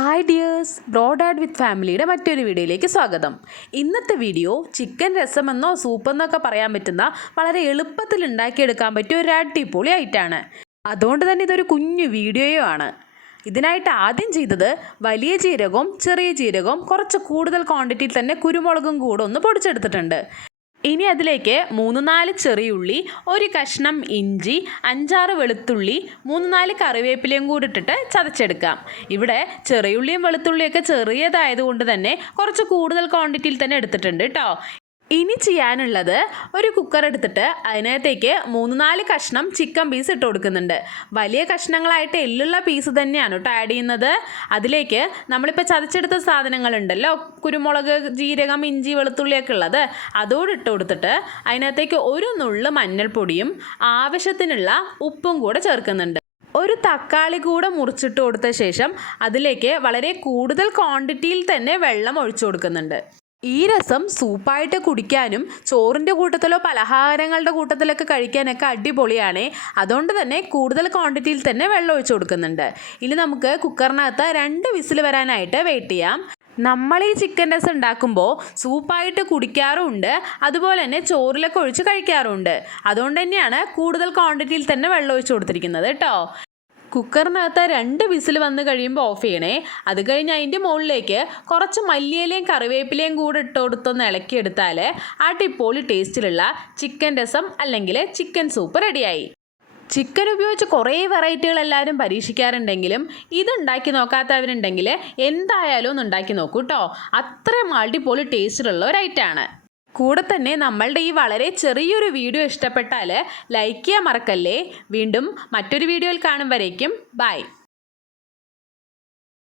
Hi dears, ബ്രോഡാഡ് വിത്ത് ഫാമിലിയുടെ മറ്റൊരു വീഡിയോയിലേക്ക് സ്വാഗതം. ഇന്നത്തെ വീഡിയോ ചിക്കൻ രസമെന്നോ സൂപ്പെന്നൊക്കെ പറയാൻ പറ്റുന്ന വളരെ എളുപ്പത്തിൽ ഉണ്ടാക്കിയെടുക്കാൻ പറ്റിയ ഒരു അടിപൊളി ഐറ്റമാണ്. അതുകൊണ്ട് തന്നെ ഇതൊരു കുഞ്ഞു വീഡിയോയോ ആണ്. ഇതിനായിട്ട് ആദ്യം ചെയ്തത് വലിയ ജീരകവും ചെറിയ ജീരകവും കുറച്ച് കൂടുതൽ ക്വാണ്ടിറ്റിയിൽ തന്നെ കുരുമുളകും കൂടെ ഒന്ന് പൊടിച്ചെടുത്തിട്ടുണ്ട്. ഇനി അതിലേക്ക് 3-4 ചെറിയുള്ളി, ഒരു കഷ്ണം ഇഞ്ചി, 5-6 വെളുത്തുള്ളി, 3-4 കറിവേപ്പിലയും കൂടി ഇട്ടിട്ട് ചതച്ചെടുക്കാം. ഇവിടെ ചെറിയുള്ളിയും വെളുത്തുള്ളിയൊക്കെ ചെറിയതായതുകൊണ്ട് തന്നെ കുറച്ച് കൂടുതൽ ക്വാണ്ടിറ്റിയിൽ തന്നെ എടുത്തിട്ടുണ്ട് കേട്ടോ. ഇനി ചെയ്യാനുള്ളത് ഒരു കുക്കർ എടുത്തിട്ട് അതിനകത്തേക്ക് 3-4 കഷ്ണം ചിക്കൻ പീസ് ഇട്ട് കൊടുക്കുന്നുണ്ട്. വലിയ കഷ്ണങ്ങളായിട്ട് എല്ലുള്ള പീസ് തന്നെയാണ് കേട്ടോ ആഡ് ചെയ്യുന്നത്. അതിലേക്ക് നമ്മളിപ്പോൾ ചതച്ചെടുത്ത സാധനങ്ങളുണ്ടല്ലോ, കുരുമുളക്, ജീരകം, ഇഞ്ചി, വെളുത്തുള്ളിയൊക്കെ ഉള്ളത്, അതോടെ ഇട്ട് കൊടുത്തിട്ട് അതിനകത്തേക്ക് ഒരു നുള്ള് മഞ്ഞൾപ്പൊടിയും ആവശ്യത്തിനുള്ള ഉപ്പും കൂടെ ചേർക്കുന്നുണ്ട്. ഒരു തക്കാളി കൂടെ മുറിച്ചിട്ട് കൊടുത്ത ശേഷം അതിലേക്ക് വളരെ കൂടുതൽ ക്വാണ്ടിറ്റിയിൽ തന്നെ വെള്ളം ഒഴിച്ചു കൊടുക്കുന്നുണ്ട്. ഈ രസം സൂപ്പായിട്ട് കുടിക്കാനും ചോറിൻ്റെ കൂട്ടത്തിലോ പലഹാരങ്ങളുടെ കൂട്ടത്തിലൊക്കെ കഴിക്കാനൊക്കെ അടിപൊളിയാണ്. അതുകൊണ്ട് തന്നെ കൂടുതൽ ക്വാണ്ടിറ്റിയിൽ തന്നെ വെള്ളം ഒഴിച്ചു കൊടുക്കുന്നുണ്ട്. ഇനി നമുക്ക് കുക്കറിനകത്ത് 2 വിസിൽ വരാനായിട്ട് വെയിറ്റ് ചെയ്യാം. നമ്മൾ ഈ ചിക്കൻ രസം ഉണ്ടാക്കുമ്പോൾ സൂപ്പായിട്ട് കുടിക്കാറുമുണ്ട്, അതുപോലെ തന്നെ ചോറിലൊക്കെ ഒഴിച്ച് കഴിക്കാറുമുണ്ട്. അതുകൊണ്ട് തന്നെയാണ് കൂടുതൽ ക്വാണ്ടിറ്റിയിൽ തന്നെ വെള്ളം ഒഴിച്ചു കൊടുത്തിരിക്കുന്നത് കേട്ടോ. കുക്കറിനകത്ത് 2 വിസിൽ വന്ന് കഴിയുമ്പോൾ ഓഫ് ചെയ്യണേ. അത് കഴിഞ്ഞ് അതിൻ്റെ മുകളിലേക്ക് കുറച്ച് മല്ലിയിലയും കറിവേപ്പിലയും കൂടെ ഇട്ട് കൊടുത്തൊന്ന് ഇളക്കിയെടുത്താൽ അടിപൊളി ടേസ്റ്റിലുള്ള ചിക്കൻ രസം അല്ലെങ്കിൽ ചിക്കൻ സൂപ്പ് റെഡിയായി. ചിക്കൻ ഉപയോഗിച്ച് കുറേ വെറൈറ്റികൾ എല്ലാവരും പരീക്ഷിക്കാറുണ്ടെങ്കിലും ഇതുണ്ടാക്കി നോക്കാത്തവരുണ്ടെങ്കിൽ എന്തായാലും ഒന്ന് ഉണ്ടാക്കി നോക്കൂ കേട്ടോ. അത്രയും അടിപൊളി ടേസ്റ്റിലുള്ള ഒരു ഐറ്റമാണ്. കൂടെ തന്നെ നമ്മളുടെ ഈ വളരെ ചെറിയൊരു വീഡിയോ ഇഷ്ടപ്പെട്ടാൽ ലൈക്ക് ചെയ്യാൻ മറക്കല്ലേ. വീണ്ടും മറ്റൊരു വീഡിയോയിൽ കാണും വരേക്കും ബൈ.